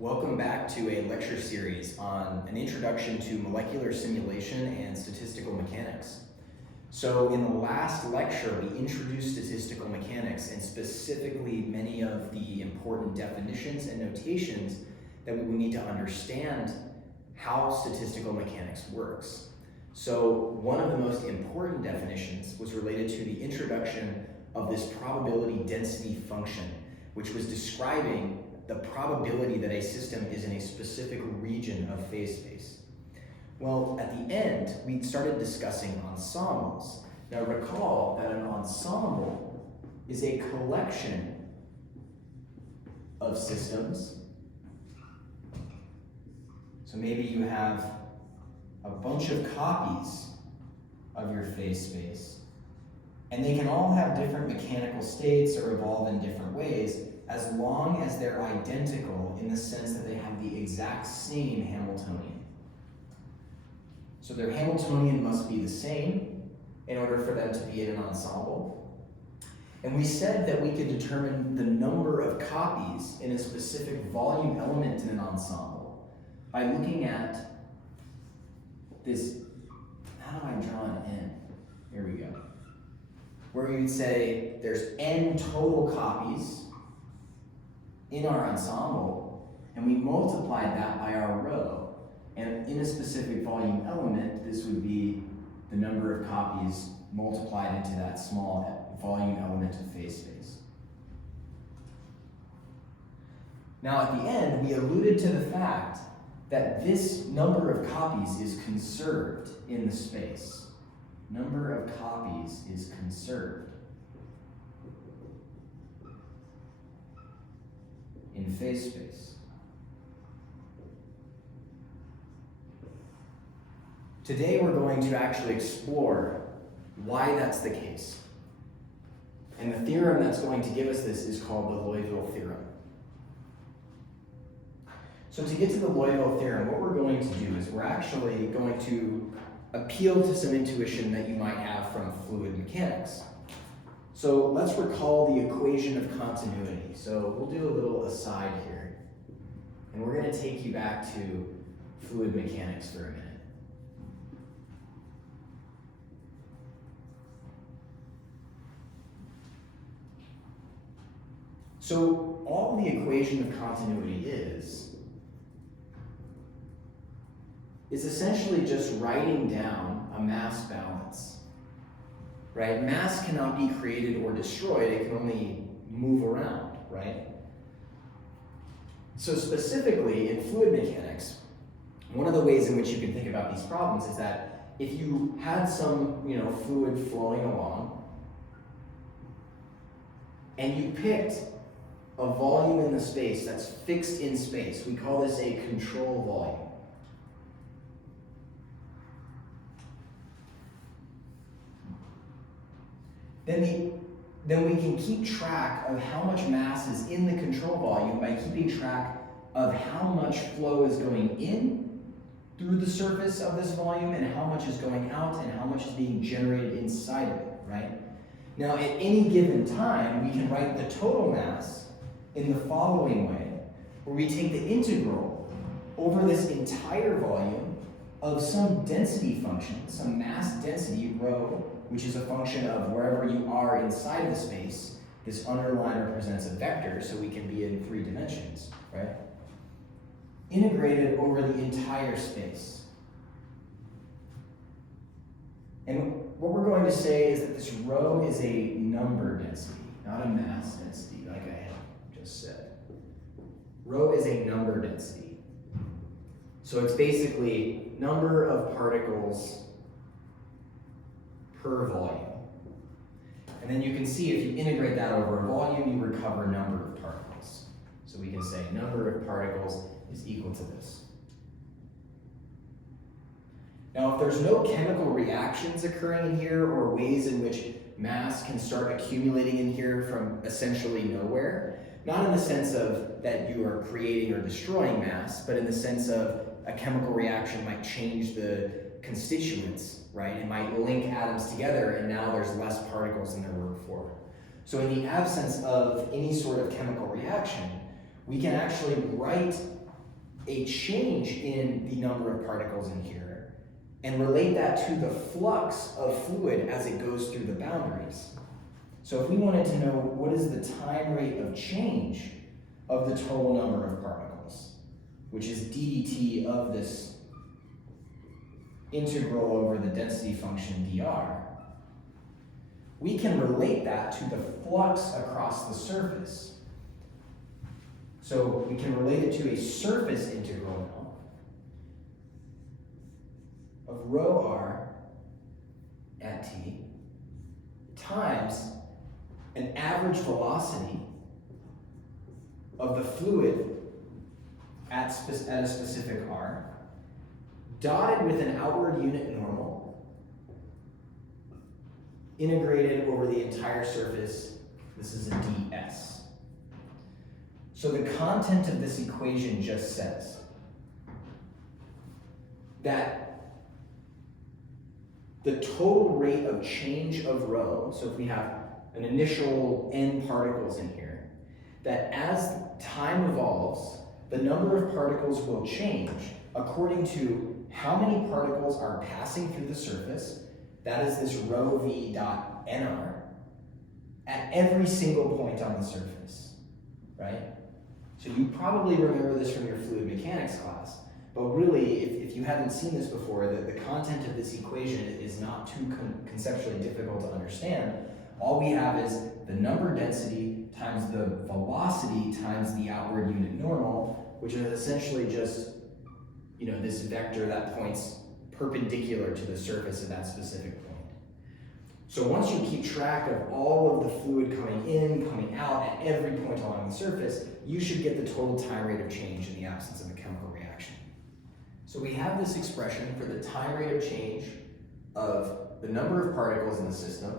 Welcome back to a lecture series on an introduction to molecular simulation and statistical mechanics. So in the last lecture, we introduced statistical mechanics and specifically many of the important definitions and notations that we would need to understand how statistical mechanics works. So one of the most important definitions was related to the introduction of this probability density function, which was describing the probability that a system is in a specific region of phase space. Well, at the end, we started discussing ensembles. Now recall that an ensemble is a collection of systems. So maybe you have a bunch of copies of your phase space, and they can all have different mechanical states or evolve in different ways, as long as they're identical in the sense that they have the exact same Hamiltonian. So their Hamiltonian must be the same in order for them to be in an ensemble. And we said that we could determine the number of copies in a specific volume element in an ensemble by looking at this, how do I draw an N? Here we go. Where we would say there's N total copies in our ensemble, and we multiplied that by our row. And in a specific volume element, this would be the number of copies multiplied into that small volume element of phase space. Now at the end, we alluded to the fact that this number of copies is conserved in the space. Number of copies is conserved in phase space. Today we're going to actually explore why that's the case. And the theorem that's going to give us this is called the Louiville theorem. So to get to the Louiville theorem, what we're going to do is we're actually going to appeal to some intuition that you might have from fluid mechanics. So let's recall the equation of continuity. So we'll do a little aside here, and we're going to take you back to fluid mechanics for a minute. So all the equation of continuity is essentially just writing down a mass balance. Right? Mass cannot be created or destroyed, it can only move around, right? So specifically in fluid mechanics, one of the ways in which you can think about these problems is that if you had some, fluid flowing along, and you picked a volume in the space that's fixed in space, we call this a control volume. Then we can keep track of how much mass is in the control volume by keeping track of how much flow is going in through the surface of this volume and how much is going out and how much is being generated inside of it, right? Now, at any given time, we can write the total mass in the following way, where we take the integral over this entire volume of some density function, some mass density, rho, which is a function of wherever you are inside of the space. This underline represents a vector, so we can be in 3 dimensions, right? Integrated over the entire space. And what we're going to say is that this rho is a number density, not a mass density, like I had just said. Rho is a number density. So it's basically number of particles per volume. And then you can see if you integrate that over a volume, you recover number of particles. So we can say number of particles is equal to this. Now, if there's no chemical reactions occurring in here or ways in which mass can start accumulating in here from essentially nowhere, not in the sense of that you are creating or destroying mass, but in the sense of a chemical reaction might change the constituents, right? It might link atoms together and now there's less particles than there were before. So in the absence of any sort of chemical reaction, we can actually write a change in the number of particles in here and relate that to the flux of fluid as it goes through the boundaries. So if we wanted to know what is the time rate of change of the total number of particles, which is ddt of this integral over the density function dr, we can relate that to the flux across the surface. So we can relate it to a surface integral now of rho r at t times an average velocity of the fluid at a specific r, dotted with an outward unit normal, integrated over the entire surface. This is a ds. So the content of this equation just says that the total rate of change of rho, so if we have an initial n particles in here, that as time evolves, the number of particles will change according to how many particles are passing through the surface, that is this rho v dot nr, at every single point on the surface, right? So you probably remember this from your fluid mechanics class, but really, if you haven't seen this before, the content of this equation is not too conceptually difficult to understand. All we have is the number density times the velocity times the outward unit normal, which is essentially just, this vector that points perpendicular to the surface of that specific point. So once you keep track of all of the fluid coming in, coming out at every point along the surface, you should get the total time rate of change in the absence of a chemical reaction. So we have this expression for the time rate of change of the number of particles in the system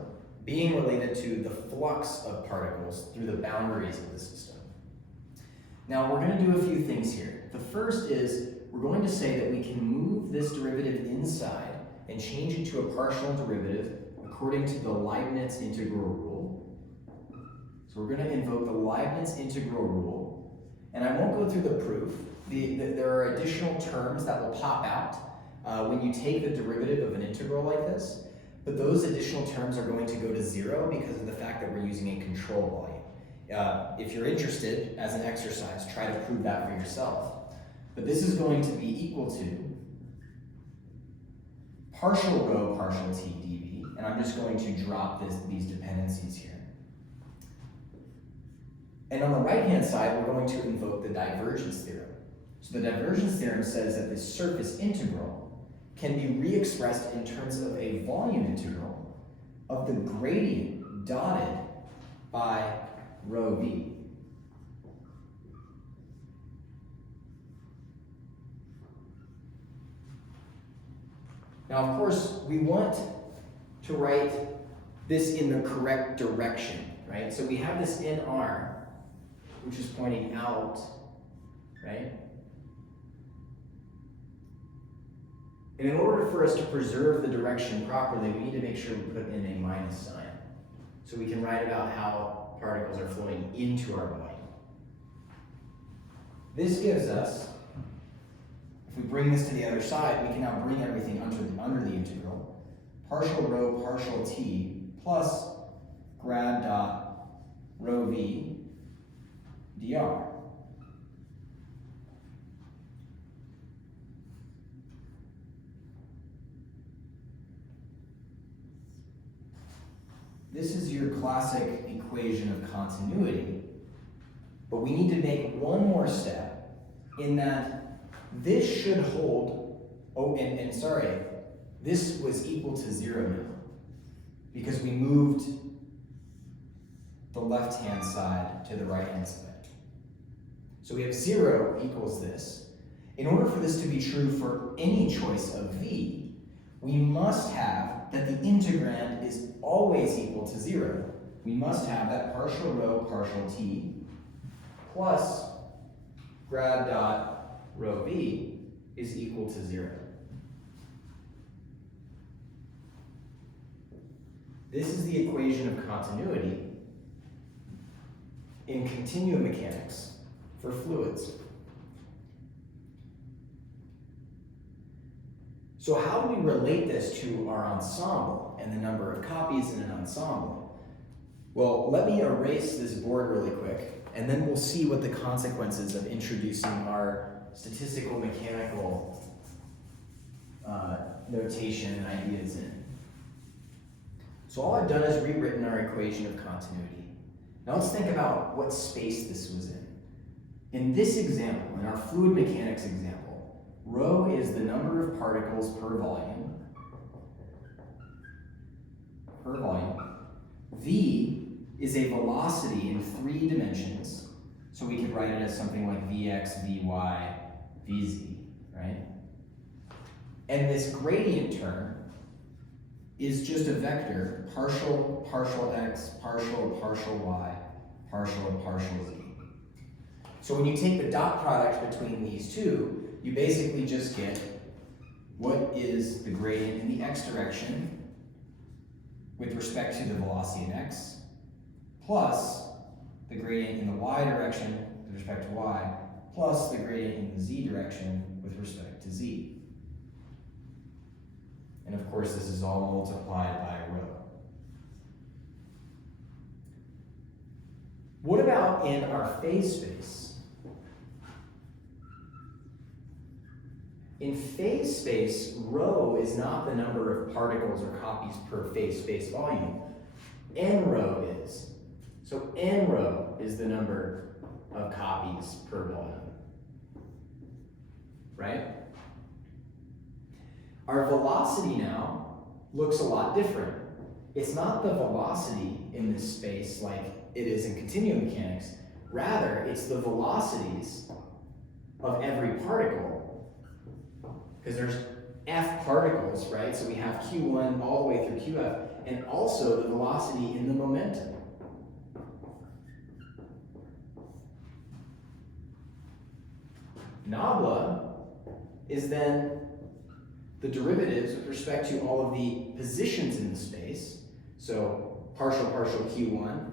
being related to the flux of particles through the boundaries of the system. Now we're going to do a few things here. The first is we're going to say that we can move this derivative inside and change it to a partial derivative according to the Leibniz integral rule. So we're going to invoke the Leibniz integral rule, and I won't go through the proof. There are additional terms that will pop out when you take the derivative of an integral like this, but those additional terms are going to go to 0 because of the fact that we're using a control volume. If you're interested, as an exercise, try to prove that for yourself. But this is going to be equal to partial rho partial t dv, and I'm just going to drop these dependencies here. And on the right-hand side, we're going to invoke the divergence theorem. So the divergence theorem says that this surface integral can be re-expressed in terms of a volume integral of the gradient dotted by rho v. Now, of course, we want to write this in the correct direction, right? So we have this nr, which is pointing out, right? And in order for us to preserve the direction properly, we need to make sure we put in a minus sign, so we can write about how particles are flowing into our volume. This gives us, if we bring this to the other side, we can now bring everything under the integral. Partial rho partial t plus grad dot rho v dr. This is your classic equation of continuity, but we need to make one more step in that this should hold, this was equal to 0 now, because we moved the left-hand side to the right-hand side. So we have 0 equals this. In order for this to be true for any choice of v, we must have that the integrand is always equal to 0. We must have that partial rho partial t plus grad dot rho v is equal to 0. This is the equation of continuity in continuum mechanics for fluids. So how do we relate this to our ensemble and the number of copies in an ensemble? Well, let me erase this board really quick, and then we'll see what the consequences of introducing our statistical mechanical notation and ideas in. So all I've done is rewritten our equation of continuity. Now let's think about what space this was in. In this example, in our fluid mechanics example, rho is the number of particles per volume. V is a velocity in 3 dimensions. So we could write it as something like Vx, Vy, Vz, right? And this gradient term is just a vector, partial, partial x, partial, partial y, partial, partial z. So when you take the dot product between these two, you basically just get what is the gradient in the x direction with respect to the velocity in x, plus the gradient in the y direction with respect to y, plus the gradient in the z direction with respect to z. And of course, this is all multiplied by rho. What about in our phase space? In phase space, rho is not the number of particles or copies per phase space volume. N rho is. So n rho is the number of copies per volume. Right? Our velocity now looks a lot different. It's not the velocity in this space like it is in continuum mechanics. Rather, it's the velocities of every particle. Because there's F particles, right? So we have Q1 all the way through QF, and also the velocity in the momentum. Nabla is then the derivatives with respect to all of the positions in the space. So partial, partial Q1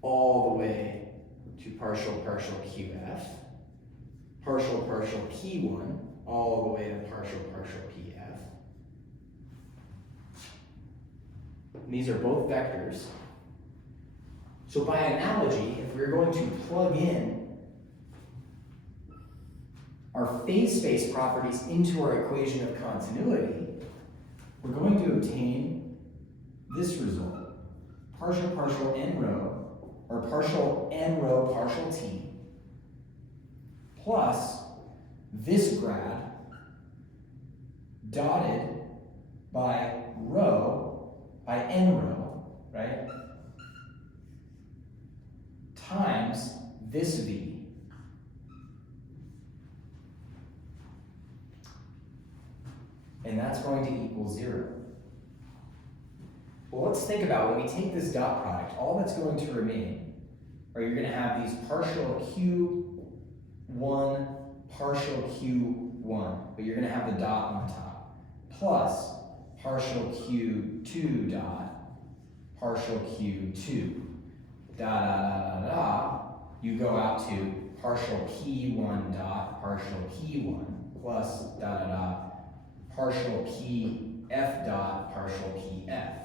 all the way to partial, partial QF. Partial, partial P1 all the way to partial, partial PF. And these are both vectors. So by analogy, if we're going to plug in our phase space properties into our equation of continuity, we're going to obtain this result. Partial, partial n rho, or partial n rho, partial t, plus this grad dotted by rho, by n rho, right? Times this v. And that's going to equal 0. Well, let's think about when we take this dot product, all that's going to remain, or you're going to have these partial Q1, partial Q1, but you're going to have the dot on the top, plus partial Q2 dot, partial Q2, da da da da da, you go out to partial P1 dot, partial P1, plus da da da, partial PF dot, partial PF.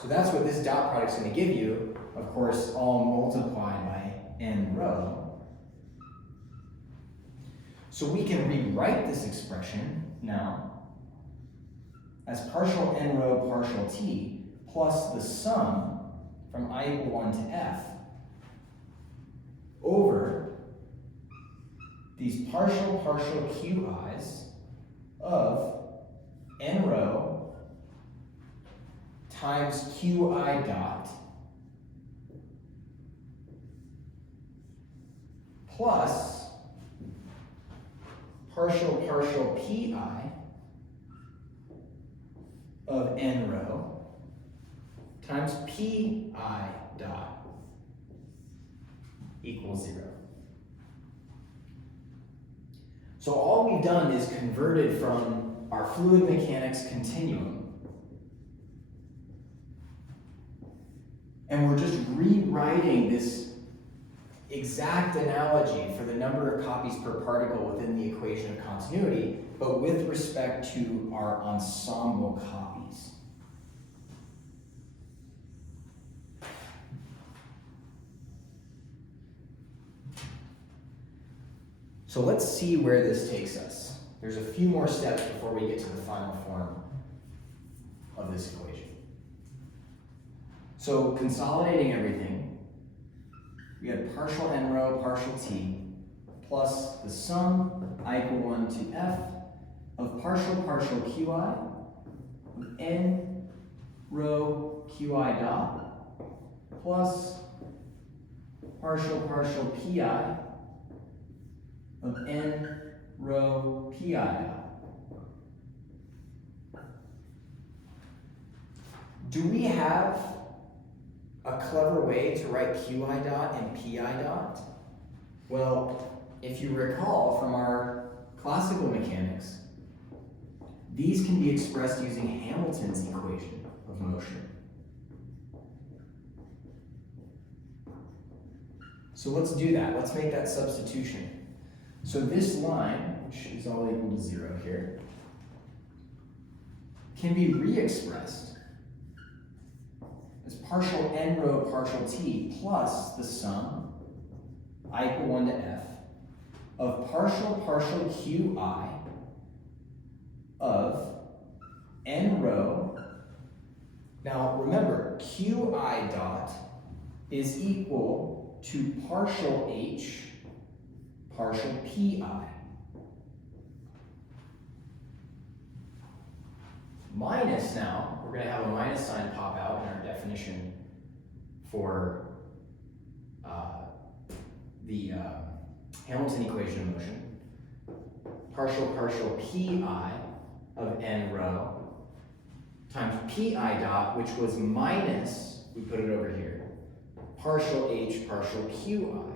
So that's what this dot product's going to give you, of course, all multiplied by n rho. So we can rewrite this expression now as partial n rho partial t plus the sum from I equal 1 to f over these partial partial qi's of n rho times qi dot plus partial partial pi of n rho times pi dot equals 0. So all we've done is converted from our fluid mechanics continuum, and we're just rewriting this exact analogy for the number of copies per particle within the equation of continuity, but with respect to our ensemble copies. So let's see where this takes us. There's a few more steps before we get to the final form of this equation. So consolidating everything, we had partial n rho partial t plus the sum I equal 1 to f of partial qi of n rho qi dot plus partial pi of n rho pi dot. Do we have a clever way to write qi dot and pi dot? Well, if you recall from our classical mechanics, these can be expressed using Hamilton's equation of motion. So let's do that. Let's make that substitution. So this line, which is all equal to 0 here, can be re-expressed as partial n rho partial t plus the sum I equal 1 to f of partial qi of n rho. Now remember, qi dot is equal to partial h partial pi minus, now we're going to have a minus sign pop out in our definition for the Hamilton equation of motion. Partial pi of n rho times pi dot, which was minus, we put it over here, partial h partial qi.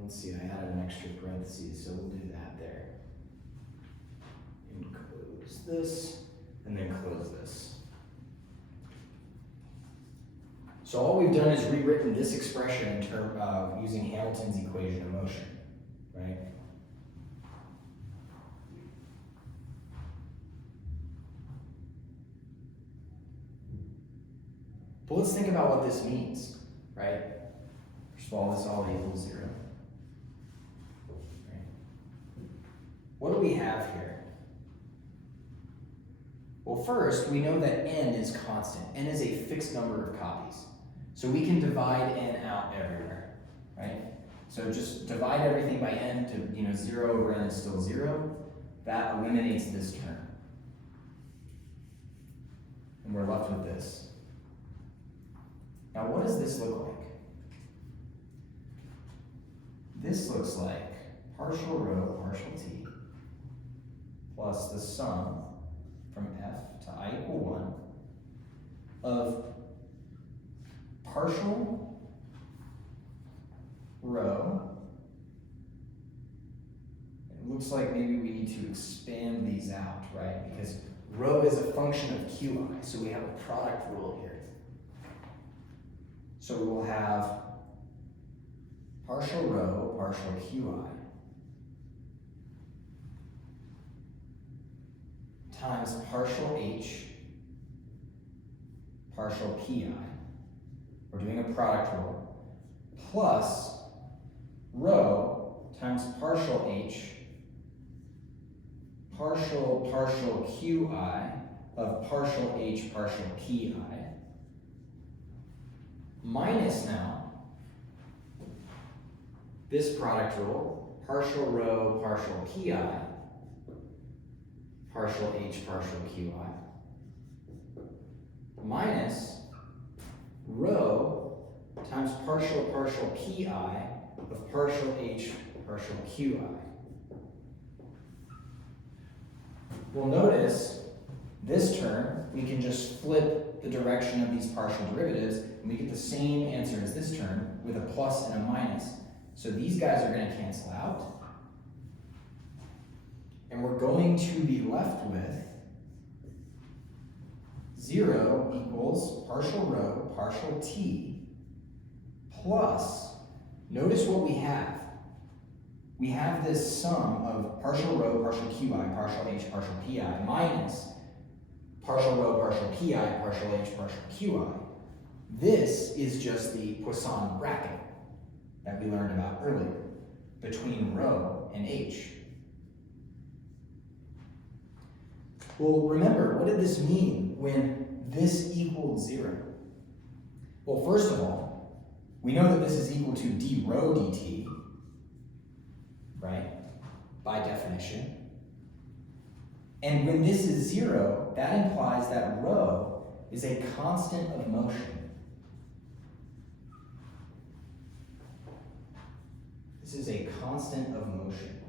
Let's see, I added an extra parentheses, so we'll do that there. And close this, and then close this. So all we've done is rewritten this expression in terms of using Hamilton's equation of motion, right? But let's think about what this means, right? First of all, this all equals 0. What do we have here? Well, first, we know that n is constant. N is a fixed number of copies. So we can divide n out everywhere, right? So just divide everything by n to 0 over n is still 0. That eliminates this term. And we're left with this. Now, what does this look like? This looks like partial rho partial t plus the sum from f to I equal 1 of partial rho. It looks like maybe we need to expand these out, right? Because rho is a function of qi, so we have a product rule here. So we will have partial rho partial qi times partial h partial pi, we're doing a product rule, plus rho times partial h partial qi of partial h partial pi, minus now this product rule, partial rho partial pi partial h partial qi, minus rho times partial pi of partial h partial qi. We'll notice this term, we can just flip the direction of these partial derivatives, and we get the same answer as this term with a plus and a minus. So these guys are going to cancel out. And we're going to be left with 0 0 equals partial rho, partial t, plus, notice what we have. We have this sum of partial rho, partial qi, partial h, partial pi, minus partial rho, partial pi, partial h, partial qi. This is just the Poisson bracket that we learned about earlier between rho and h. Well, remember, what did this mean when this equaled 0? Well, first of all, we know that this is equal to d rho dt, right, by definition. And when this is 0, that implies that rho is a constant of motion. This is a constant of motion.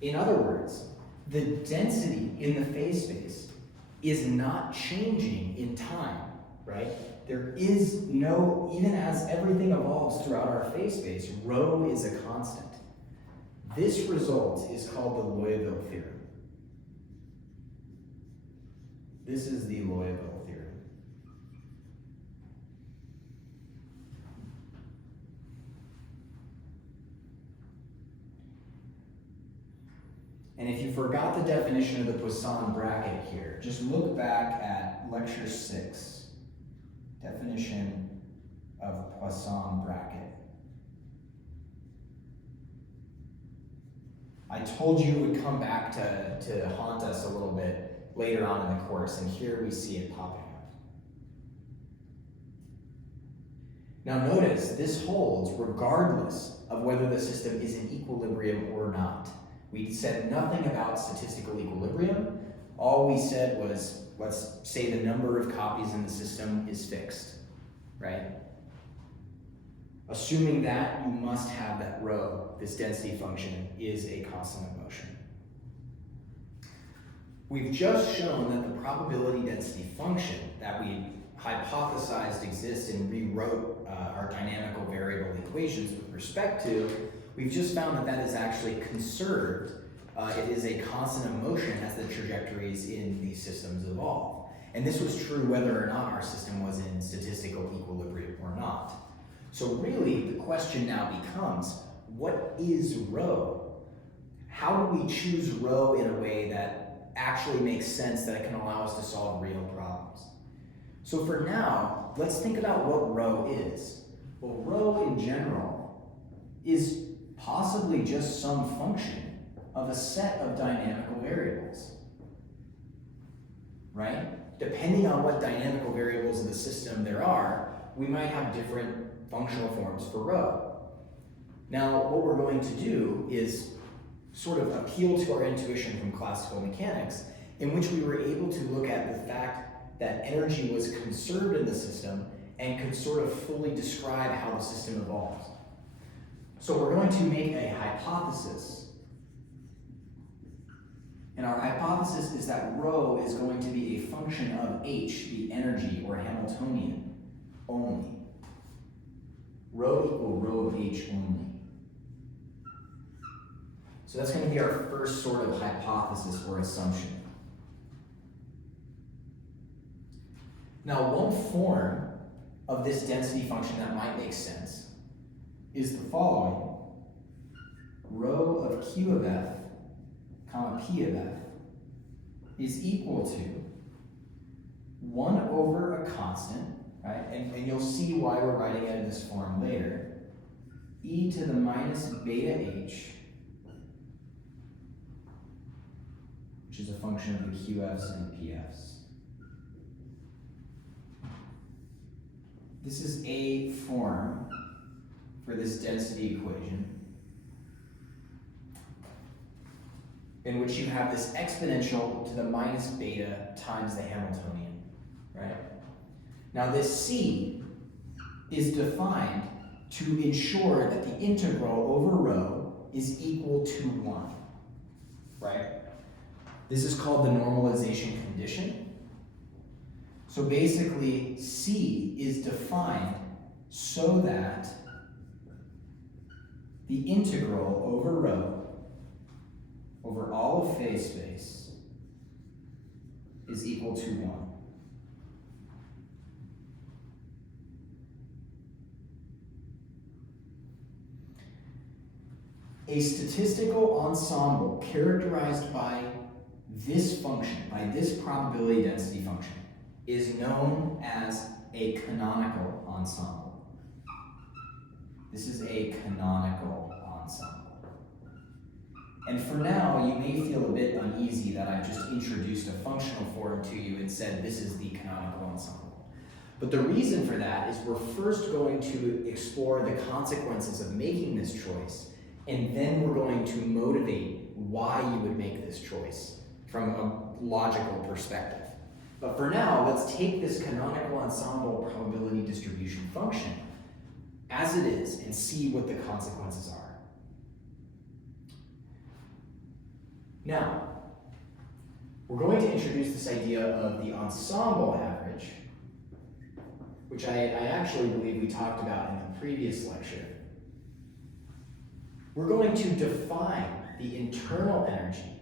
In other words, the density in the phase space is not changing in time, right? There is no, even as everything evolves throughout our phase space, rho is a constant. This result is called the Louiville theorem. This is the Louiville theorem. And if you forgot the definition of the Poisson bracket here, just look back at lecture 6, definition of Poisson bracket. I told you it would come back to haunt us a little bit later on in the course, and here we see it popping up. Now notice, this holds regardless of whether the system is in equilibrium or not. We said nothing about statistical equilibrium. All we said was, let's say the number of copies in the system is fixed, right? Assuming that, you must have that rho, this density function, is a constant of motion. We've just shown that the probability density function that we hypothesized exists and rewrote our dynamical variable equations with respect to, we've just found that that is actually conserved. It is a constant of motion as the trajectories in these systems evolve. And this was true whether or not our system was in statistical equilibrium or not. So really, the question now becomes, what is rho? How do we choose rho in a way that actually makes sense, that it can allow us to solve real problems? So for now, let's think about what rho is. Well, rho in general is possibly just some function of a set of dynamical variables, right? Depending on what dynamical variables in the system there are, we might have different functional forms for rho. Now, what we're going to do is sort of appeal to our intuition from classical mechanics, in which we were able to look at the fact that energy was conserved in the system and could sort of fully describe how the system evolves. So we're going to make a hypothesis. And our hypothesis is that rho is going to be a function of h, the energy, or Hamiltonian, only. Rho equal rho of h only. So that's going to be our first sort of hypothesis or assumption. Now, one form of this density function that might make sense is the following. Rho of q of f, comma p of f, is equal to 1 over a constant, right? And you'll see why we're writing it in this form later. E to the minus beta h, which is a function of the qf's and pf's. This is a form for this density equation in which you have this exponential to the minus beta times the Hamiltonian, right? Now this c is defined to ensure that the integral over rho is equal to 1, right? This is called the normalization condition. So basically, c is defined so that the integral over rho over all of phase space is equal to 1. A statistical ensemble characterized by this function, by this probability density function, is known as a canonical ensemble. This is a canonical ensemble. And for now, you may feel a bit uneasy that I've just introduced a functional form to you and said this is the canonical ensemble. But the reason for that is we're first going to explore the consequences of making this choice, and then we're going to motivate why you would make this choice from a logical perspective. But for now, let's take this canonical ensemble probability distribution function as it is and see what the consequences are. Now, we're going to introduce this idea of the ensemble average, which I actually believe we talked about in the previous lecture. We're going to define the internal energy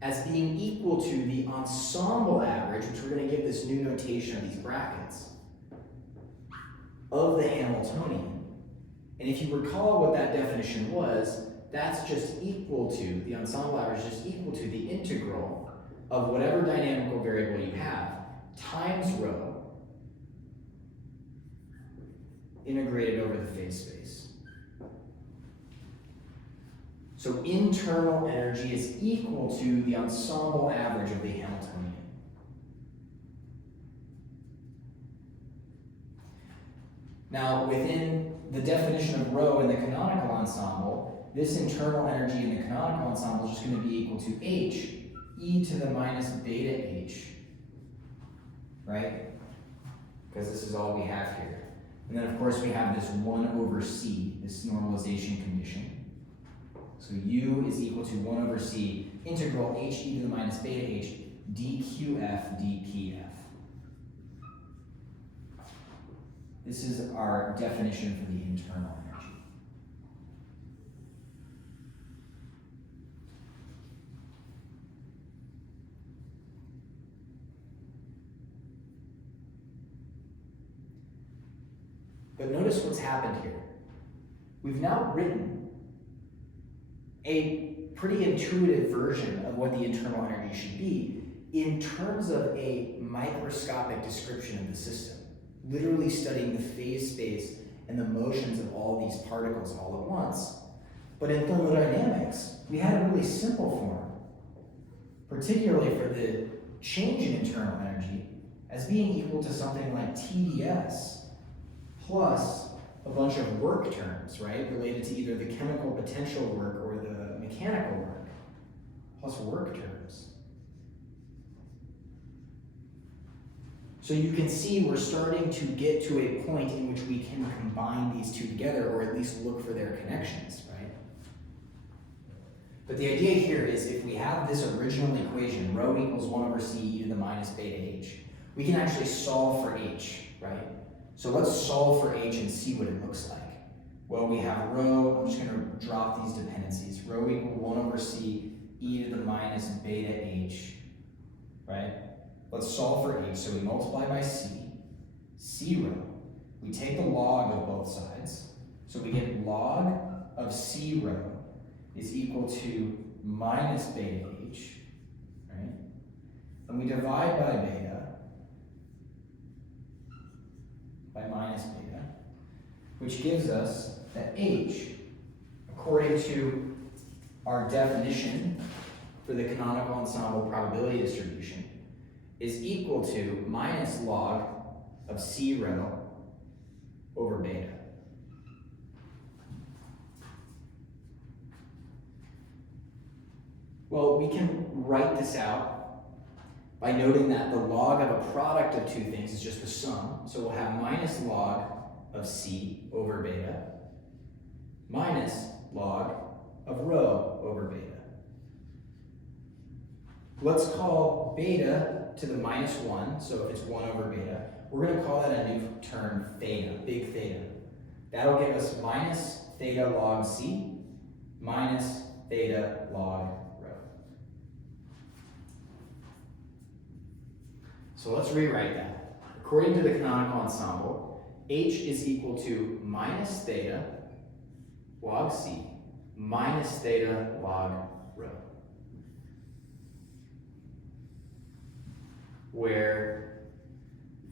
as being equal to the ensemble average, which we're going to give this new notation of these brackets, of the Hamiltonian. And if you recall what that definition was, that's just equal to, the ensemble average is just equal to the integral of whatever dynamical variable you have times rho integrated over the phase space. So internal energy is equal to the ensemble average of the Hamiltonian. Now, within the definition of rho in the canonical ensemble, this internal energy in the canonical ensemble is just going to be equal to h, e to the minus beta h, right? Because this is all we have here. And then, of course, we have this 1 over c, this normalization condition. So u is equal to 1 over c integral h e to the minus beta h dqf dpf. This is our definition for the internal energy. But notice what's happened here. We've now written a pretty intuitive version of what the internal energy should be in terms of a microscopic description of the system, literally studying the phase space and the motions of all these particles all at once. But in thermodynamics, we had a really simple form, particularly for the change in internal energy as being equal to something like TdS plus a bunch of work terms, right, related to either the chemical potential work or the mechanical work, plus work terms. So you can see we're starting to get to a point in which we can combine these two together, or at least look for their connections, right? But the idea here is if we have this original equation, rho equals 1 over c e to the minus beta h, we can actually solve for h, right? So let's solve for h and see what it looks like. Well, we have rho, I'm just going to drop these dependencies. Rho equal 1 over c e to the minus beta h, right? Let's solve for h. So we multiply by c rho. We take the log of both sides. So we get log of c rho is equal to minus beta h, right? And we divide by beta by minus beta, which gives us that h, according to our definition for the canonical ensemble probability distribution, is equal to minus log of c rho over beta. Well, we can write this out by noting that the log of a product of two things is just the sum. So we'll have minus log of c over beta minus log of rho over beta. Let's call beta to the minus 1, so if it's 1 over beta, we're going to call that a new term theta, big theta. That'll give us minus theta log c minus theta log rho. So let's rewrite that. According to the canonical ensemble, h is equal to minus theta log c minus theta log rho, where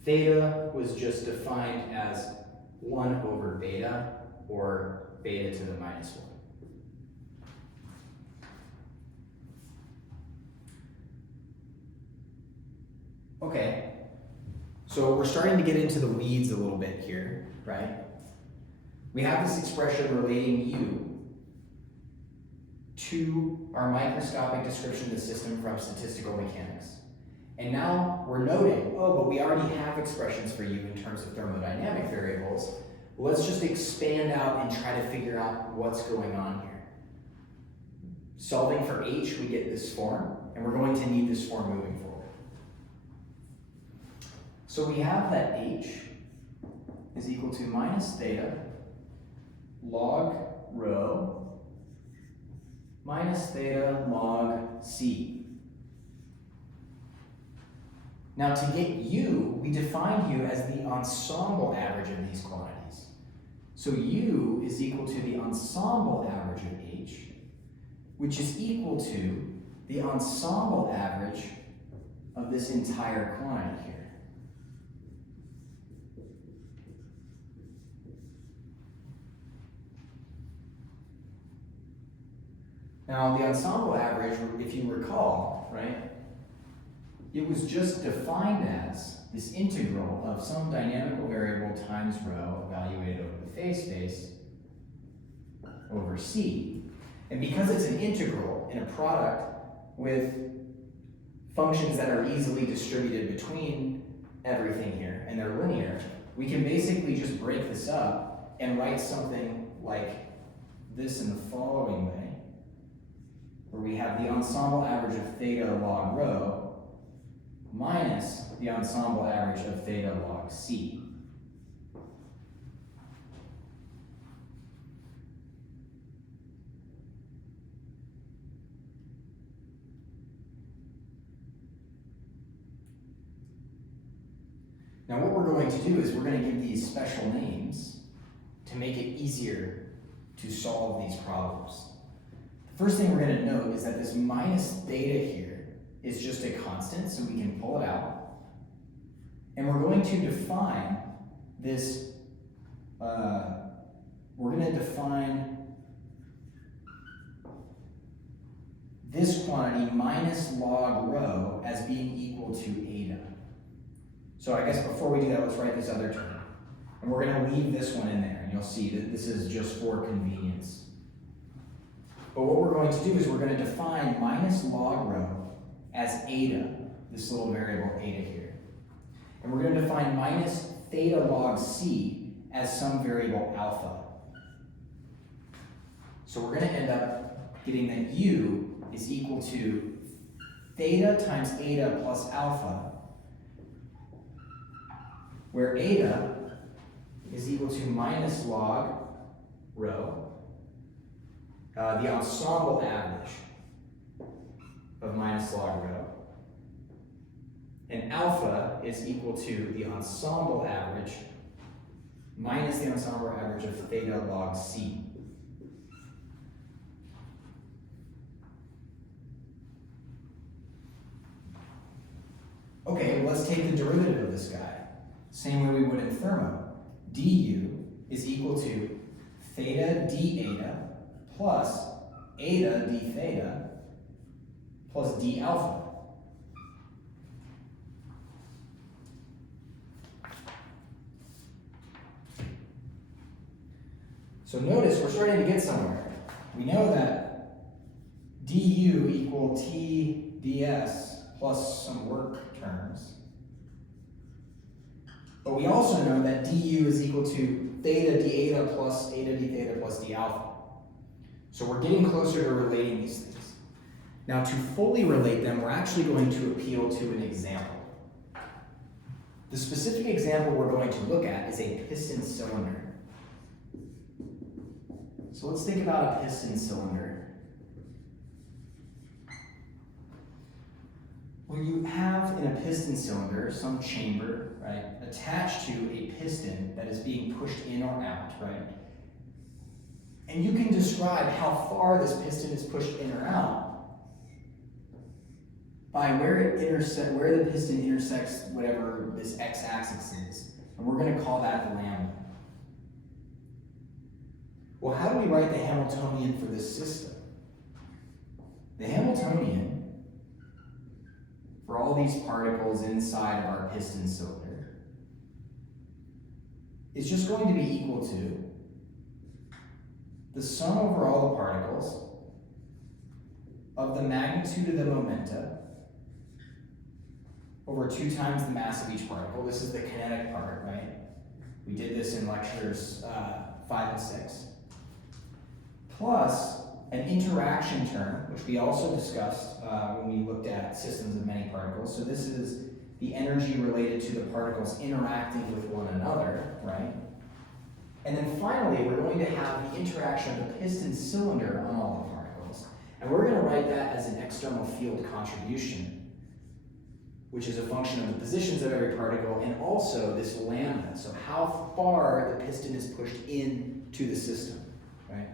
theta was just defined as 1 over beta, or beta to the minus 1. Okay, so we're starting to get into the weeds a little bit here, right? We have this expression relating u to our microscopic description of the system from statistical mechanics. And now we're noting, oh, but we already have expressions for u in terms of thermodynamic variables. Well, let's just expand out and try to figure out what's going on here. Solving for h, we get this form, and we're going to need this form moving forward. So we have that h is equal to minus theta log rho minus theta log c. Now to get u, we define u as the ensemble average of these quantities. So u is equal to the ensemble average of h, which is equal to the ensemble average of this entire quantity here. Now, the ensemble average, if you recall, right, it was just defined as this integral of some dynamical variable times rho evaluated over the phase space over C. And because it's an integral in a product with functions that are easily distributed between everything here, and they're linear, we can basically just break this up and write something like this in the following way, where we have the ensemble average of theta log rho minus the ensemble average of theta log C. Now what we're going to do is we're going to give these special names to make it easier to solve these problems. The first thing we're going to note is that this minus theta here is just a constant, so we can pull it out. And we're going to define this, we're going to define this quantity minus log rho as being equal to eta. So I guess before we do that, let's write this other term. And we're going to leave this one in there, and you'll see that this is just for convenience. But what we're going to do is we're going to define minus log rho as eta, this little variable eta here. And we're going to define minus theta log C as some variable alpha. So we're going to end up getting that u is equal to theta times eta plus alpha, where eta is equal to minus log rho, the ensemble average of minus log rho, and alpha is equal to the ensemble average minus the ensemble average of theta log C. Okay, well, let's take the derivative of this guy. Same way we would in thermo. du is equal to theta d eta plus eta d theta plus d alpha. So notice we're starting to get somewhere. We know that du equal t ds plus some work terms. But we also know that du is equal to theta d eta plus eta d theta plus d alpha. So we're getting closer to relating these things. Now to fully relate them, we're actually going to appeal to an example. The specific example we're going to look at is a piston cylinder. So let's think about a piston cylinder. Well, you have in a piston cylinder some chamber, right, attached to a piston that is being pushed in or out, right? And you can describe how far this piston is pushed in or out by where the piston intersects whatever this x-axis is. And we're going to call that lambda. Well, how do we write the Hamiltonian for this system? The Hamiltonian for all these particles inside of our piston cylinder is just going to be equal to the sum over all the particles of the magnitude of the momenta over 2 times the mass of each particle. This is the kinetic part, right? We did this in lectures 5 and 6. Plus an interaction term, which we also discussed when we looked at systems of many particles. So this is the energy related to the particles interacting with one another, right? And then finally, we're going to have the interaction of the piston cylinder on all the particles. And we're going to write that as an external field contribution, which is a function of the positions of every particle and also this lambda. So how far the piston is pushed into the system, right?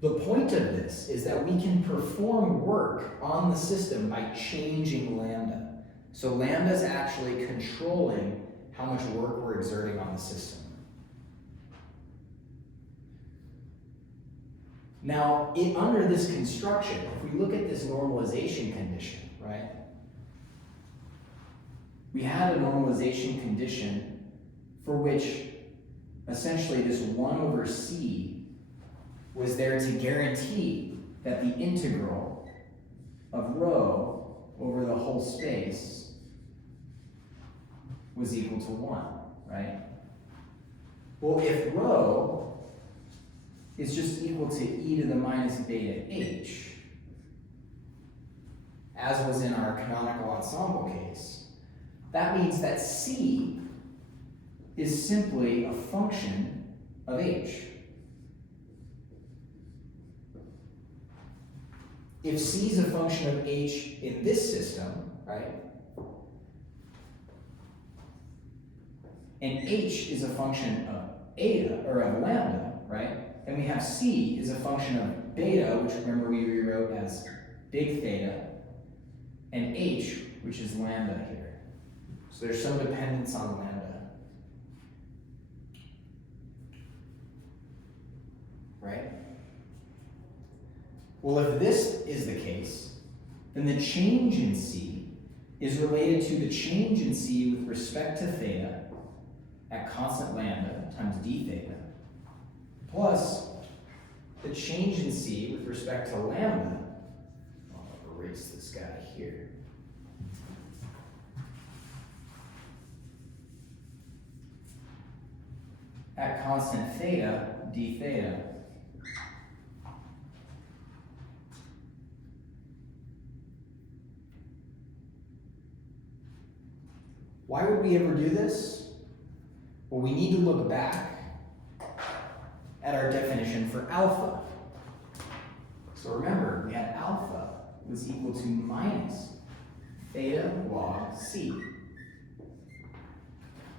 The point of this is that we can perform work on the system by changing lambda. So lambda is actually controlling how much work we're exerting on the system. Now, under this construction, if we look at this normalization condition, right? We had a normalization condition for which essentially this 1 over c was there to guarantee that the integral of rho over the whole space was equal to 1, right? Well, if rho is just equal to e to the minus beta h, as was in our canonical ensemble case, that means that c is simply a function of h. If c is a function of h in this system, right, and h is a function of eta, or of lambda, right, then we have c is a function of beta, which remember we rewrote as big theta, and h, which is lambda here. So there's some dependence on lambda, right? Well, if this is the case, then the change in c is related to the change in c with respect to theta at constant lambda times d theta, plus the change in c with respect to lambda, I'll erase this guy here, at constant theta d theta. Why would we ever do this? Well, we need to look back at our definition for alpha. So remember, we had alpha was equal to minus theta log c.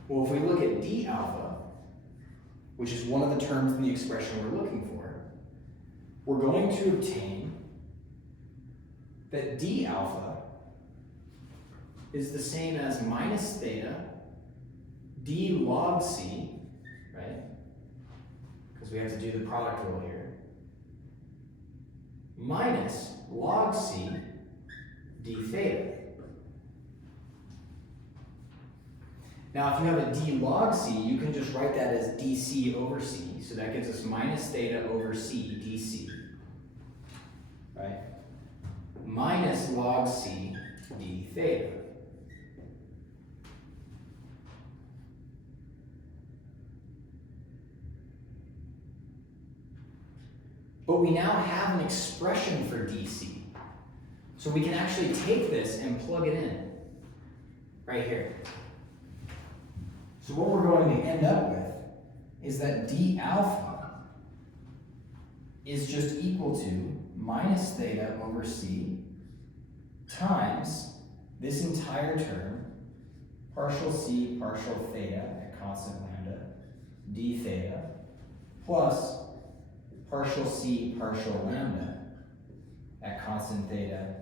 Well, if we look at d alpha, which is one of the terms in the expression we're looking for, we're going to obtain that d alpha is the same as minus theta d log c, right? Because we have to do the product rule here, minus log c d theta. Now, if you have a d log c, you can just write that as dc over c. So that gives us minus theta over c dc, right? Minus log c d theta. But we now have an expression for dc. So we can actually take this and plug it in right here. So what we're going to end up with is that d alpha is just equal to minus theta over c times this entire term, partial c partial theta at constant lambda, d theta plus partial c partial lambda at constant theta.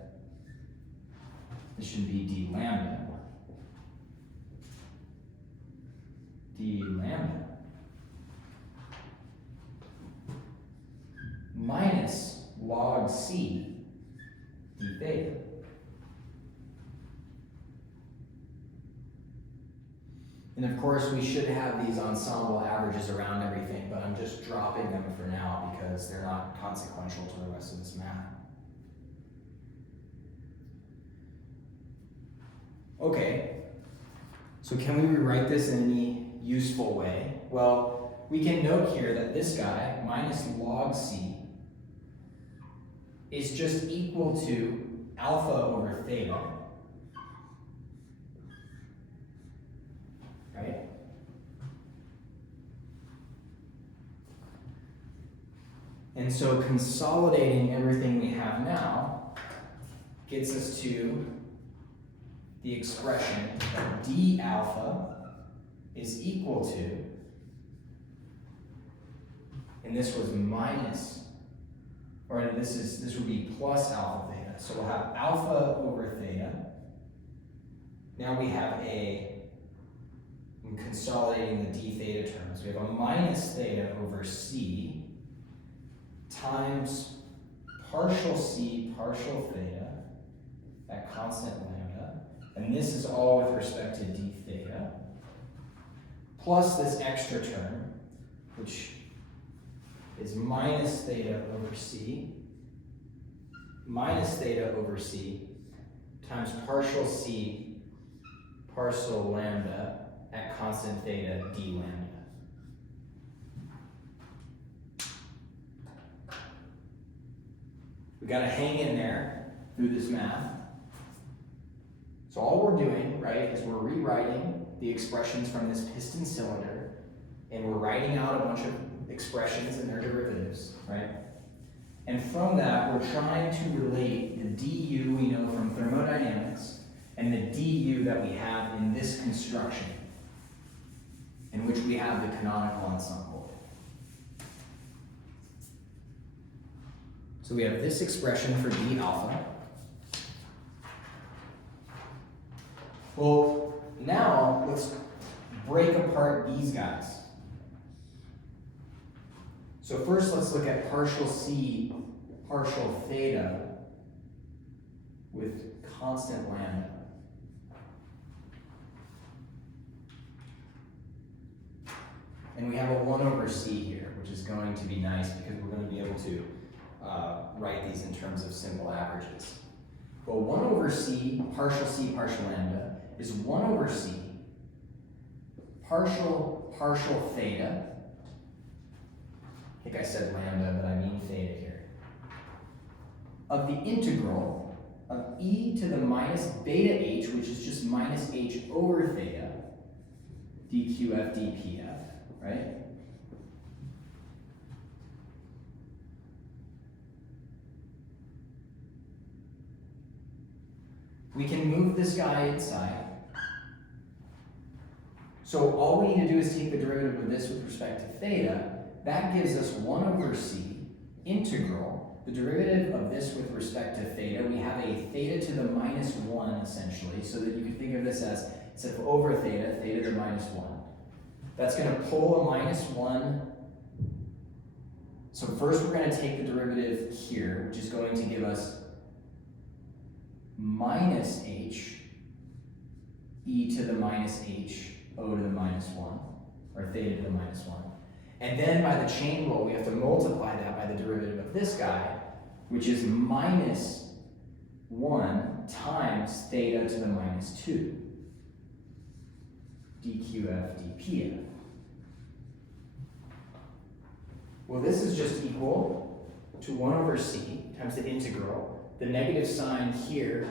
This should be d lambda. D lambda minus log c d theta. And of course, we should have these ensemble averages around everything, but I'm just dropping them for now because they're not consequential to the rest of this math. Okay, so can we rewrite this in any useful way? Well, we can note here that this guy, minus log c, is just equal to alpha over theta, right? And so consolidating everything we have now gets us to the expression that d alpha is equal to, and this was minus, or this would be plus alpha theta. So we'll have alpha over theta. Now we have I'm consolidating the d theta terms. We have a minus theta over c times partial c partial theta at constant lambda. And this is all with respect to d theta, plus this extra term, which is minus theta over c times partial c partial lambda at constant theta d lambda. We got to hang in there through this math. So all we're doing, right, is we're rewriting the expressions from this piston cylinder, and we're writing out a bunch of expressions and their derivatives, right? And from that, we're trying to relate the du we know from thermodynamics and the du that we have in this construction, in which we have the canonical ensemble. So we have this expression for d alpha. Well, now let's break apart these guys. So first let's look at partial c partial theta with constant lambda. And we have a 1 over c here, which is going to be nice because we're going to be able to write these in terms of simple averages. Well, 1 over c partial lambda is 1 over c partial theta. I think I said lambda, but I mean theta here. Of the integral of e to the minus beta h, which is just minus h over theta, dqf dpf, right? We can move this guy inside. So all we need to do is take the derivative of this with respect to theta. That gives us 1 over c integral, the derivative of this with respect to theta. We have a theta to the minus 1 essentially, so that you can think of this as, instead of over theta, theta to the minus 1. That's going to pull a minus 1. So first we're going to take the derivative here, which is going to give us minus h e to the minus h o to the minus 1, or theta to the minus 1. And then by the chain rule, we have to multiply that by the derivative of this guy, which is minus 1 times theta to the minus 2, dqf dpf. Well, this is just equal to 1 over c times the integral. The negative sign here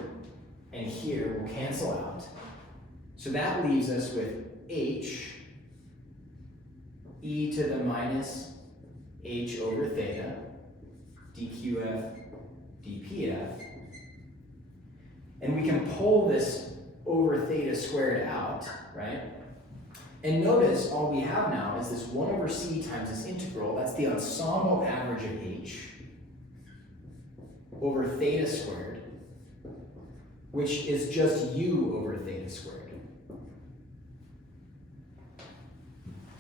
and here will cancel out. So that leaves us with h e to the minus h over theta, dqf dpf. And we can pull this over theta squared out, right? And notice all we have now is this 1 over c times this integral. That's the ensemble average of h over theta squared, which is just u over theta squared.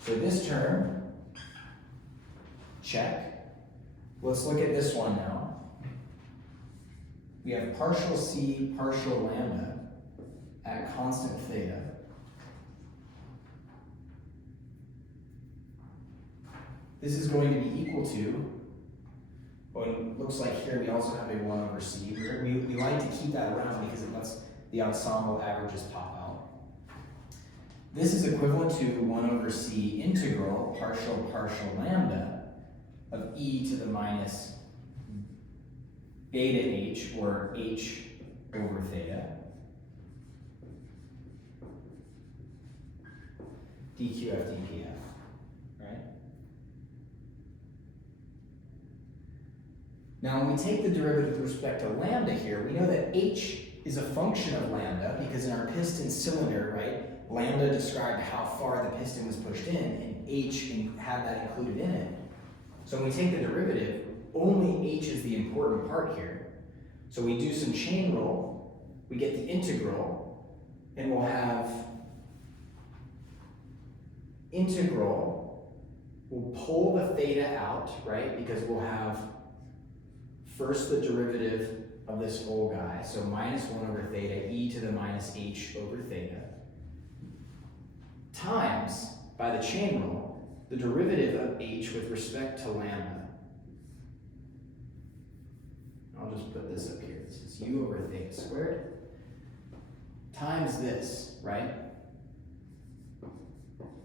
So this term, check. Let's look at this one now. We have partial c, partial lambda at constant theta. This is going to be equal to, well, it looks like here we also have a 1 over c. We like to keep that around because it lets the ensemble averages pop out. This is equivalent to 1 over c integral partial lambda of e to the minus beta h, or h over theta, dqf dpf, right? Now when we take the derivative with respect to lambda here, we know that h is a function of lambda because in our piston cylinder, right, lambda described how far the piston was pushed in, and h had that included in it. So when we take the derivative, only h is the important part here. So we do some chain rule, we get the integral, and we'll have integral, we'll pull the theta out, right? Because we'll have first the derivative of this whole guy, so minus 1 over theta, e to the minus h over theta, times, by the chain rule, the derivative of h with respect to lambda. I'll just put this up here. This is u over theta squared times this, right?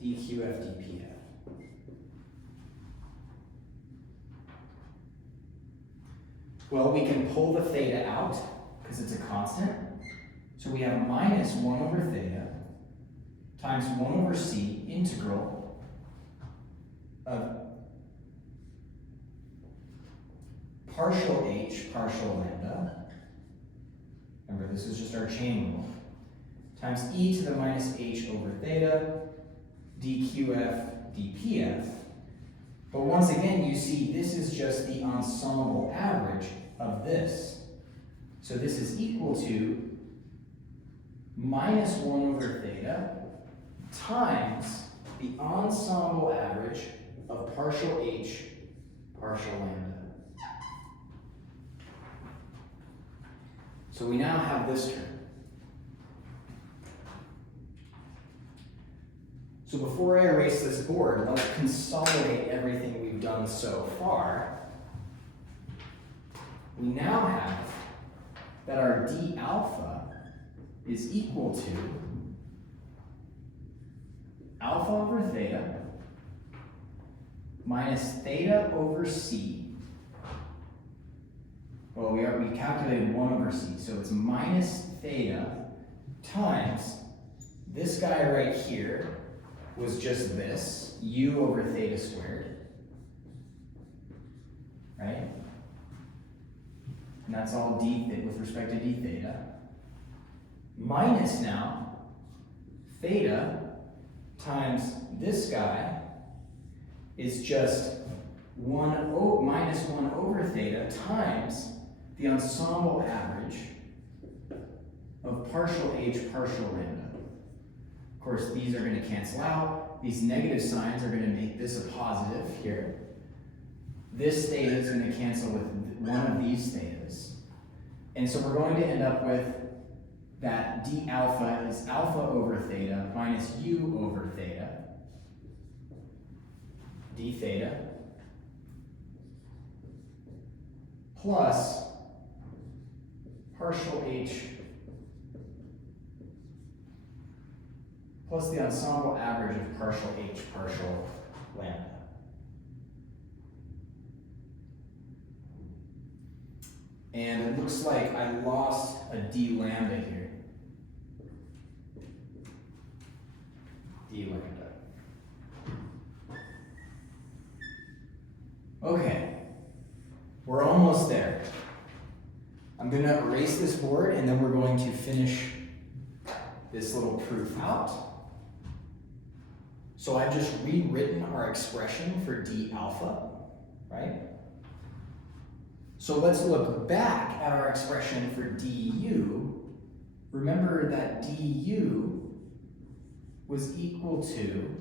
dqf dpf. Well, we can pull the theta out because it's a constant. So we have minus 1 over theta times 1 over c integral of partial h, partial lambda. Remember, this is just our chain rule. Times e to the minus h over theta, dqf dpf. But once again, you see this is just the ensemble average of this. So this is equal to minus 1 over theta times the ensemble average of partial h, partial lambda. So we now have this term. So before I erase this board, let's consolidate everything we've done so far. We now have that our d alpha is equal to alpha over theta minus theta over c. Well, we calculated 1 over c, so it's minus theta times this guy right here was just this, u over theta squared, right? And that's all d with respect to d theta. Minus now theta times this guy is just minus 1 over theta times the ensemble average of partial h, partial lambda. Of course, these are going to cancel out. These negative signs are going to make this a positive here. This theta is going to cancel with one of these thetas. And so we're going to end up with that d alpha is alpha over theta minus u over theta, d theta, plus partial h plus the ensemble average of partial h, partial lambda. And it looks like I lost a d lambda here. D lambda. Okay, we're almost there. I'm going to erase this board and then we're going to finish this little proof out. So I've just rewritten our expression for d alpha, right? So let's look back at our expression for du. Remember that du was equal to,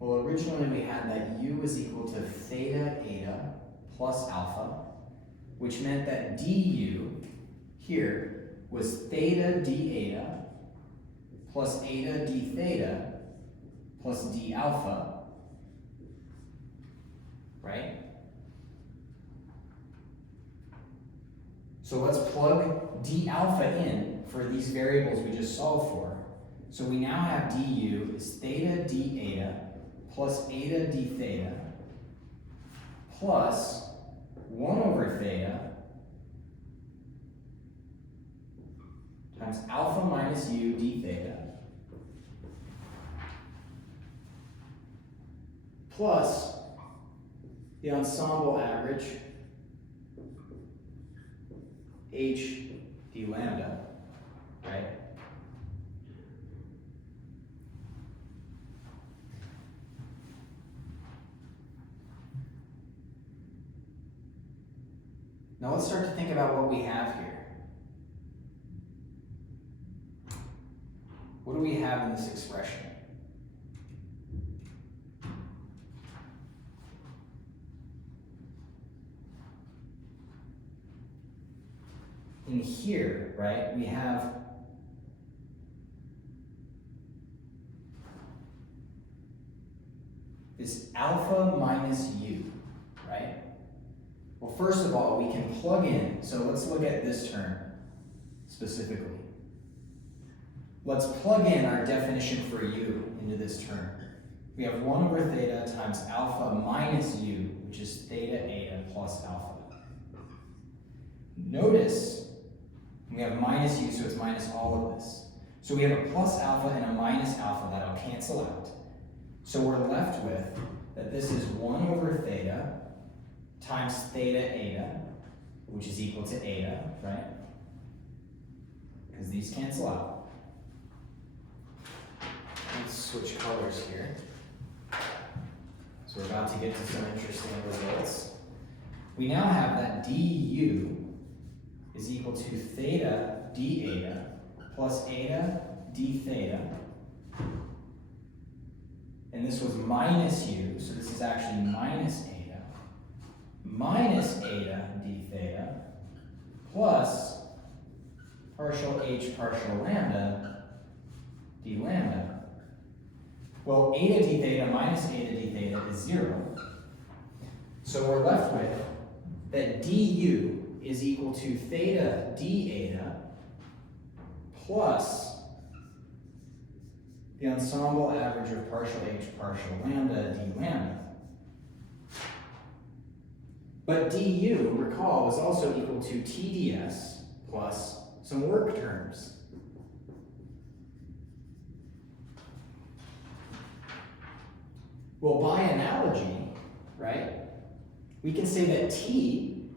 well, originally we had that u was equal to theta eta plus alpha, which meant that du here was theta d eta plus eta d theta plus d alpha, right? So let's plug d alpha in for these variables we just solved for. So we now have du is theta d eta plus eta d theta plus 1 over theta times alpha minus u d theta plus the ensemble average h d lambda, right? Now let's start to think about what we have here. What do we have in this expression? In here, right, we have this alpha minus u, right? Well, first of all, we can plug in, so let's look at this term specifically. Let's plug in our definition for u into this term. We have 1 over theta times alpha minus u, which is theta eta plus alpha. Notice we have minus u, so it's minus all of this. So we have a plus alpha and a minus alpha that'll cancel out. So we're left with that this is 1 over theta times theta eta, which is equal to eta, right? Because these cancel out. Let's switch colors here. So we're about to get to some interesting results. We now have that du is equal to theta d eta plus eta d theta. And this was minus u, so this is actually minus eta, minus eta d theta plus partial h partial lambda d lambda. Well, eta d theta minus eta d theta is 0. So we're left with that du is equal to theta d eta plus the ensemble average of partial h partial lambda d lambda. But du, recall, is also equal to TDS plus some work terms. Well, by analogy, right, we can say that T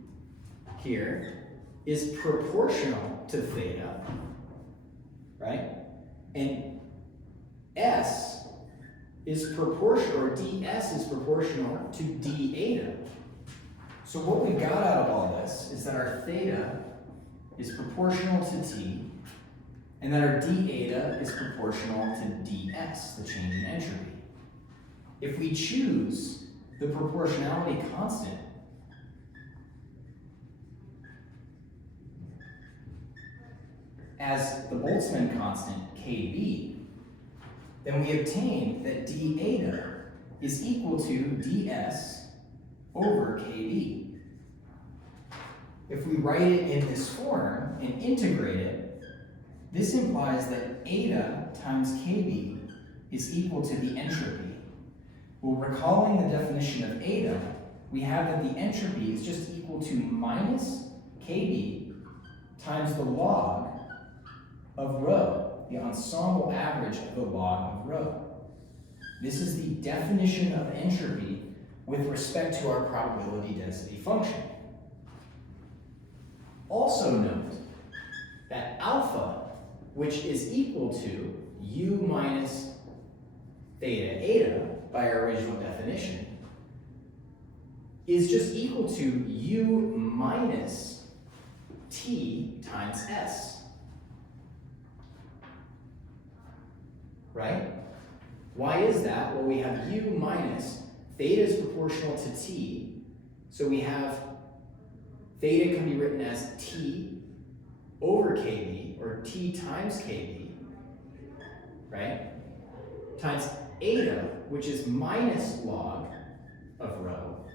here is proportional to theta, right? And S is proportional, or ds is proportional to d eta. So what we got out of all this is that our theta is proportional to t, and that our d eta is proportional to ds, the change in entropy. If we choose the proportionality constant, as the Boltzmann constant, kb, then we obtain that d eta is equal to ds over kb. If we write it in this form and integrate it, this implies that eta times kb is equal to the entropy. Well, recalling the definition of eta, we have that the entropy is just equal to minus kb times the log of rho, the ensemble average of the log of rho. This is the definition of entropy with respect to our probability density function. Also note that alpha, which is equal to u minus theta eta, by our original definition, is just equal to u minus t times s. Right? Why is that? Well, we have u minus, theta is proportional to t, so we have theta can be written as t over kb, or t times kb, right? Times eta, which is minus log of rho.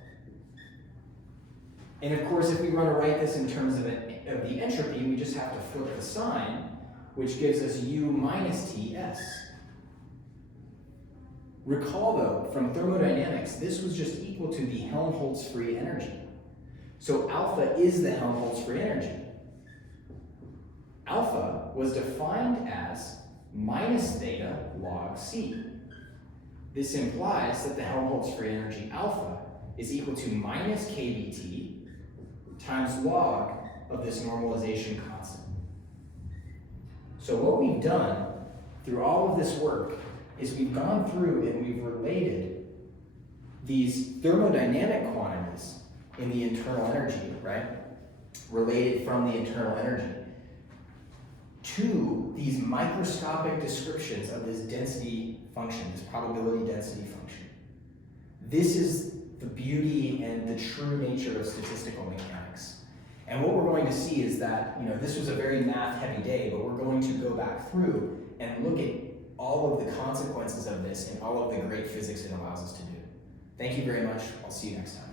And of course, if we want to write this in terms of the entropy, we just have to flip the sign, which gives us u minus ts. Recall though, from thermodynamics, this was just equal to the Helmholtz free energy. So alpha is the Helmholtz free energy. Alpha was defined as minus theta log c. This implies that the Helmholtz free energy alpha is equal to minus kBt times log of this normalization constant. So what we've done through all of this work is we've gone through and we've related these thermodynamic quantities in the internal energy, right? Related from the internal energy to these microscopic descriptions of this density function, this probability density function. This is the beauty and the true nature of statistical mechanics. And what we're going to see is that, this was a very math-heavy day, but we're going to go back through and look at all of the consequences of this and all of the great physics it allows us to do. Thank you very much. I'll see you next time.